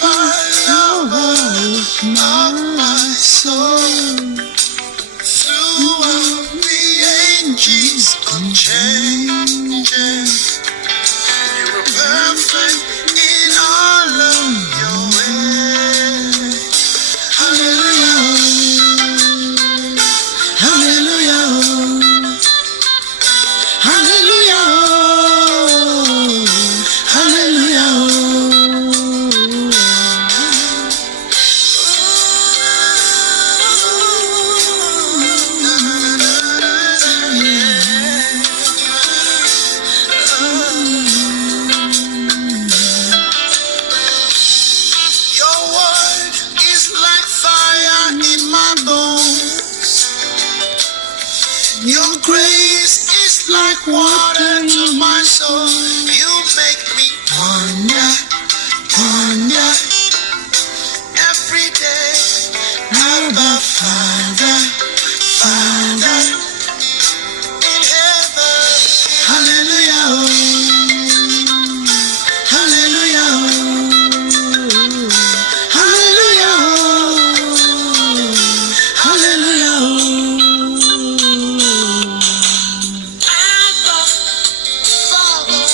lover of my soul. Throughout the ages, unchanging. You were perfect in all of your ways. Hallelujah. Hallelujah. Hallelujah. Hallelujah. Your word is like fire in my bones. Your grace is like water to my soul. You make me wonder, wonder every day. Abba, Father, Father in heaven. Hallelujah. Hallelujah. Hallelujah. Hallelujah. Abba, Father,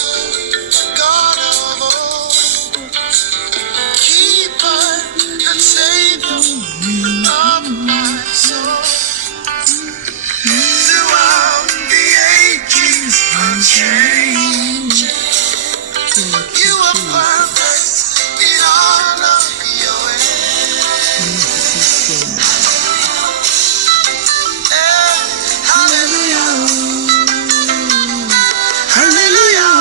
God of all, keeper and savior of my soul. Throughout the ages, unchanged. You are perfect in all of your ways. Hallelujah. Hallelujah.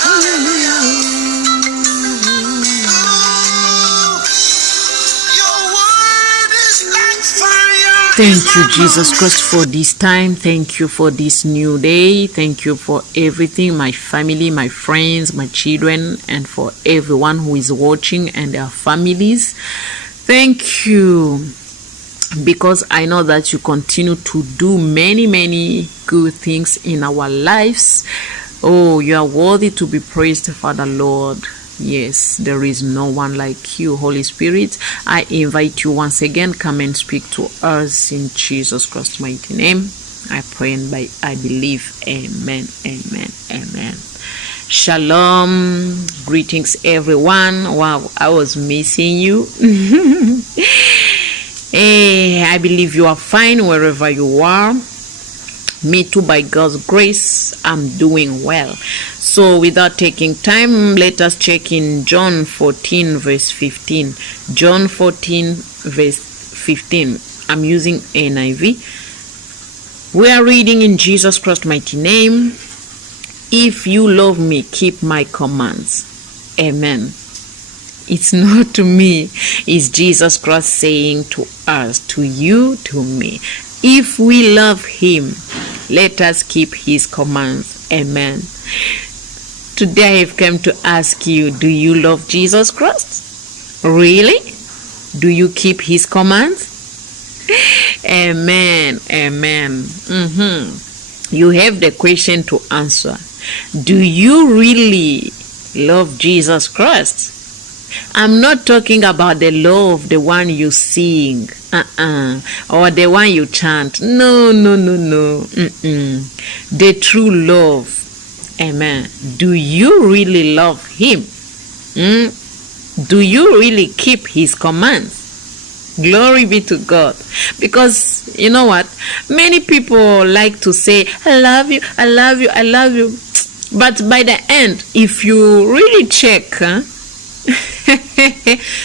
Hallelujah. Your word is like fire. Thank you, Jesus Christ, for this time. Thank you for this new day. Thank you for everything, my family, my friends, my children, and for everyone who is watching and their families. Thank you, because I know that you continue to do many, many good things in our lives. Oh, you are worthy to be praised, Father Lord. Yes, there is no one like you, Holy Spirit. I invite you once again, come and speak to us in Jesus Christ's mighty name. I pray and I believe. Amen, amen, amen. Shalom. Greetings, everyone. Wow, I was missing you. Hey, I believe you are fine wherever you are. Me too, by God's grace, I'm doing well. So without taking time, let us check in John 14 verse 15. John 14 verse 15. I'm using NIV. We are reading in Jesus Christ's mighty name. If you love me, keep my commands. Amen. It's not to me, it's Jesus Christ saying to us, to you, to me. If we love him, let us keep his commands. Amen. Today I've come to ask you, do you love Jesus Christ? Really? Do you keep his commands? Amen. Amen. You have the question to answer. Do you really love Jesus Christ? I'm not talking about the love, the one you sing, or the one you chant. No. The true love. Amen. Do you really love him? Do you really keep his commands? Glory be to God. Because you know what? Many people like to say, I love you, I love you, I love you. But by the end, if you really check,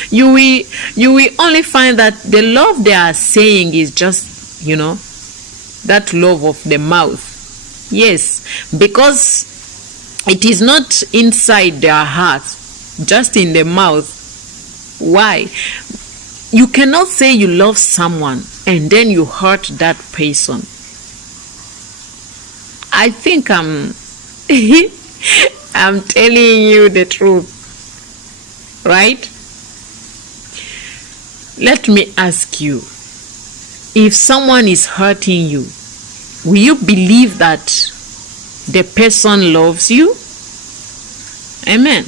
you will only find that the love they are saying is just, that love of the mouth. Yes, because it is not inside their heart, just in the mouth. Why? You cannot say you love someone and then you hurt that person. I think I'm telling you the truth. Right? Let me ask you, if someone is hurting you, will you believe that the person loves you? Amen.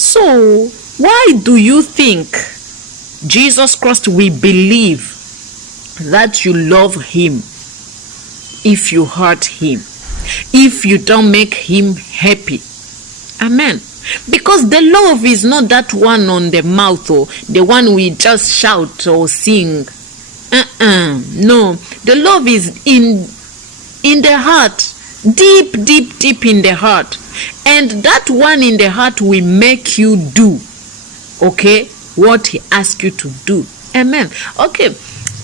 So, why do you think Jesus Christ will believe that you love him if you hurt him, if you don't make him happy? Amen. Because the love is not that one on the mouth, or the one we just shout or sing. No, the love is in the heart, deep in the heart, and that one in the heart will make you do, okay, what he asks you to do. Amen. Okay,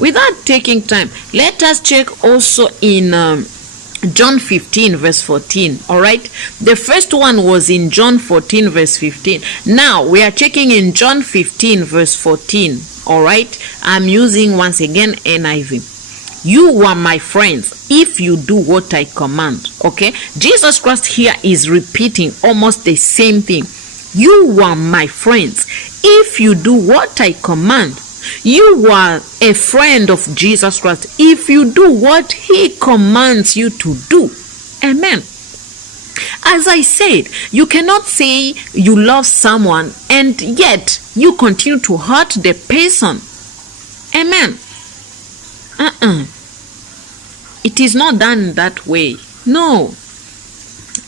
without taking time, let us check also in John 15 verse 14. All right, the first one was in John 14 verse 15. Now we are checking in John 15 verse 14. All right, I'm using once again NIV. You are my friends if you do what I command. Okay, Jesus Christ here is repeating almost the same thing. You are my friends if you do what I command. You are a friend of Jesus Christ if you do what he commands you to do. Amen. As I said, you cannot say you love someone and yet you continue to hurt the person. Amen. It is not done that way. No.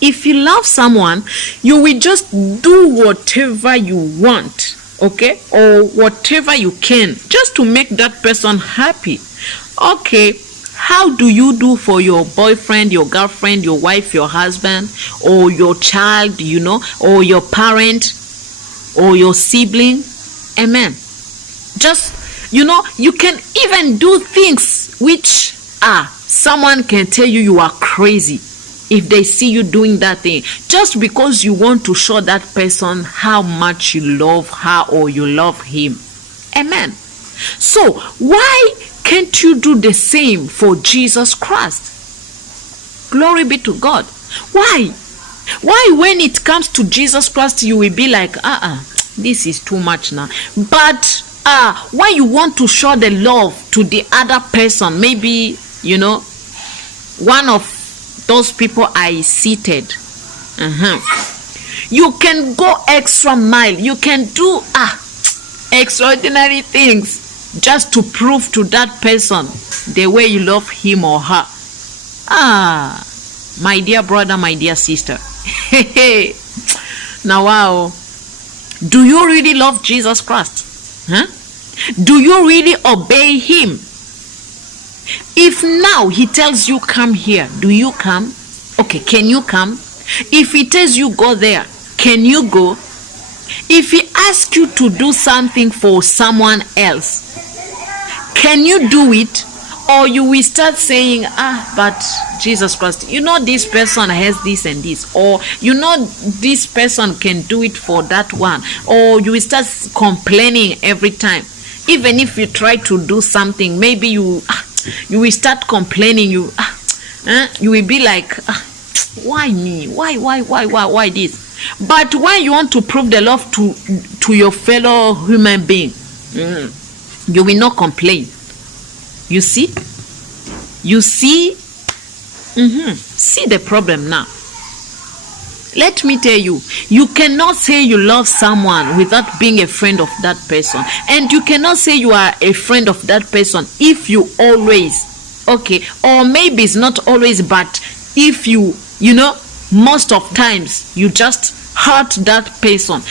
If you love someone, you will just do whatever you want, okay, or whatever you can just to make that person happy. Okay, how do you do for your boyfriend, your girlfriend, your wife, your husband, or your child, or your parent, or your sibling? Amen. Just, you can even do things which someone can tell you are crazy if they see you doing that thing, just because you want to show that person how much you love her or you love him. Amen. So why can't you do the same for Jesus Christ? Glory be to God. Why when it comes to Jesus Christ you will be like, this is too much now. But when you want to show the love to the other person, maybe one of those people I cited, you can go extra mile, you can do extraordinary things just to prove to that person the way you love him or her. My dear brother, my dear sister. Now, wow, do you really love Jesus Christ? Do you really obey him? If now he tells you come here, do you come? Okay, can you come? If he tells you go there, can you go? If he asks you to do something for someone else, can you do it? Or you will start saying, but Jesus Christ, this person has this and this, or this person can do it for that one, or you will start complaining every time. Even if you try to do something, maybe you will start complaining. You will be like, why me? Why this? But when you want to prove the love to your fellow human being, you will not complain. You see? See the problem now. Let me tell you, you cannot say you love someone without being a friend of that person. And you cannot say you are a friend of that person if you always, okay, or maybe it's not always, but if you, most of times you just hurt that person.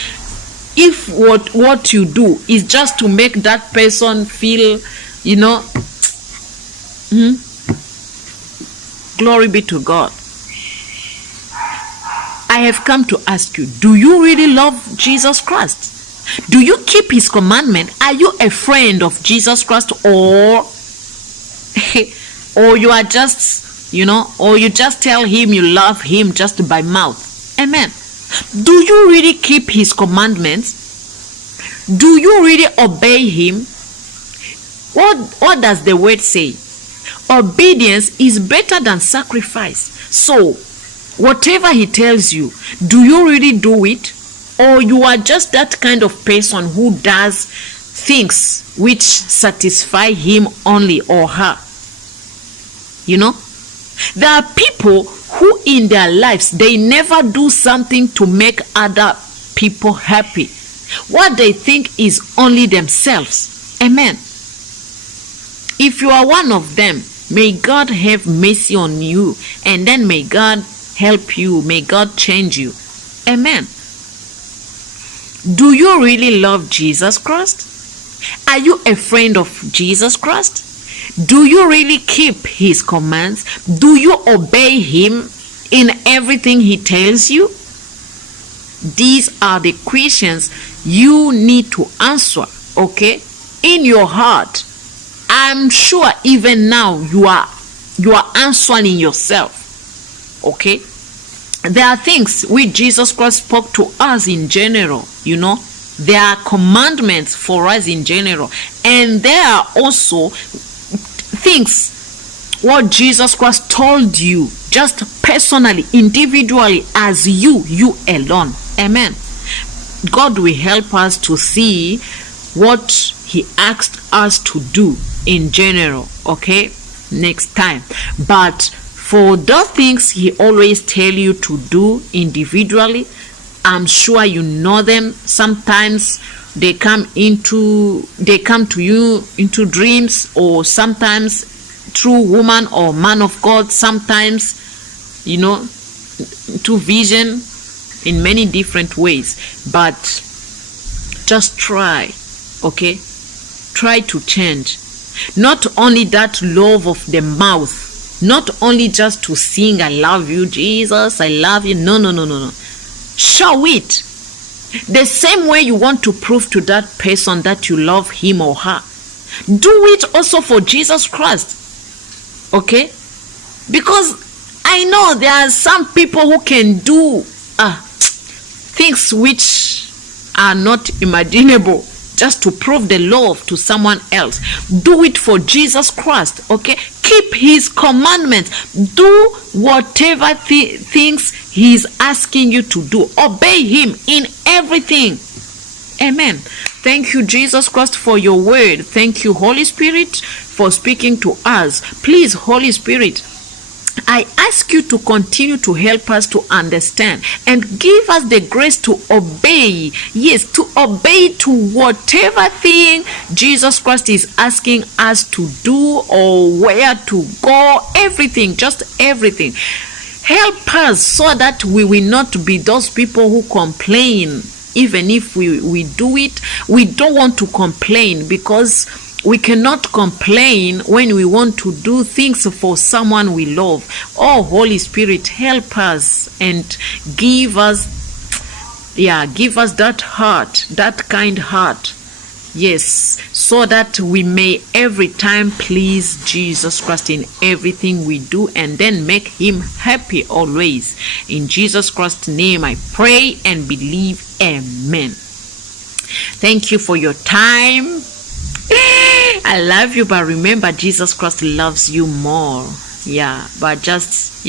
If what you do is just to make that person feel, glory be to God. I have come to ask you, do you really love Jesus Christ? Do you keep his commandment? Are you a friend of Jesus Christ, or you are just, or you just tell him you love him just by mouth? Amen. Do you really keep his commandments? Do you really obey him? What does the word say? Obedience is better than sacrifice. So, whatever he tells you, do you really do it? Or you are just that kind of person who does things which satisfy him only or her? There are people who in their lives, they never do something to make other people happy. What they think is only themselves. Amen. If you are one of them, may God have mercy on you, and then may God help you. May God change you. Amen. Do you really love Jesus Christ? Are you a friend of Jesus Christ? Do you really keep his commands? Do you obey him in everything he tells you? These are the questions you need to answer, okay? In your heart. I'm sure even now you are answering yourself, okay? There are things which Jesus Christ spoke to us in general, There are commandments for us in general. And there are also things what Jesus Christ told you, just personally, individually, as you alone. Amen. God will help us to see what he asked us to do in general, okay, next time. But for those things he always tell you to do individually, I'm sure you know them. Sometimes they come to you into dreams, or sometimes through woman or man of God, sometimes to vision, in many different ways. But just try, okay? Try to change. Not only that love of the mouth, not only just to sing, I love you, Jesus, I love you. No. Show it. The same way you want to prove to that person that you love him or her, do it also for Jesus Christ. Okay? Because I know there are some people who can do things which are not imaginable just to prove the love to someone else. Do it for Jesus Christ, okay? Keep his commandments. Do whatever things he's asking you to do. Obey him in everything. Amen. Thank you, Jesus Christ, for your word. Thank you, Holy Spirit, for speaking to us. Please, Holy Spirit, I ask you to continue to help us to understand and give us the grace to obey. Yes, to obey to whatever thing Jesus Christ is asking us to do, or where to go, everything, just everything. Help us so that we will not be those people who complain. Even if we do it, we don't want to complain, because we cannot complain when we want to do things for someone we love. Oh, Holy Spirit, help us and give us that heart, that kind heart. Yes, so that we may every time please Jesus Christ in everything we do, and then make him happy always. In Jesus Christ's name I pray and believe. Amen. Thank you for your time. I love you, but remember, Jesus Christ loves you more. Yeah, but just,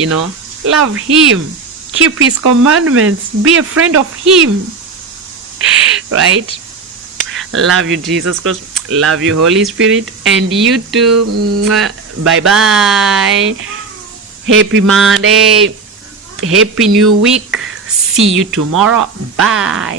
love him. Keep his commandments. Be a friend of him. Right? Love you, Jesus Christ. Love you, Holy Spirit. And you too. Bye-bye. Happy Monday. Happy New Week. See you tomorrow. Bye.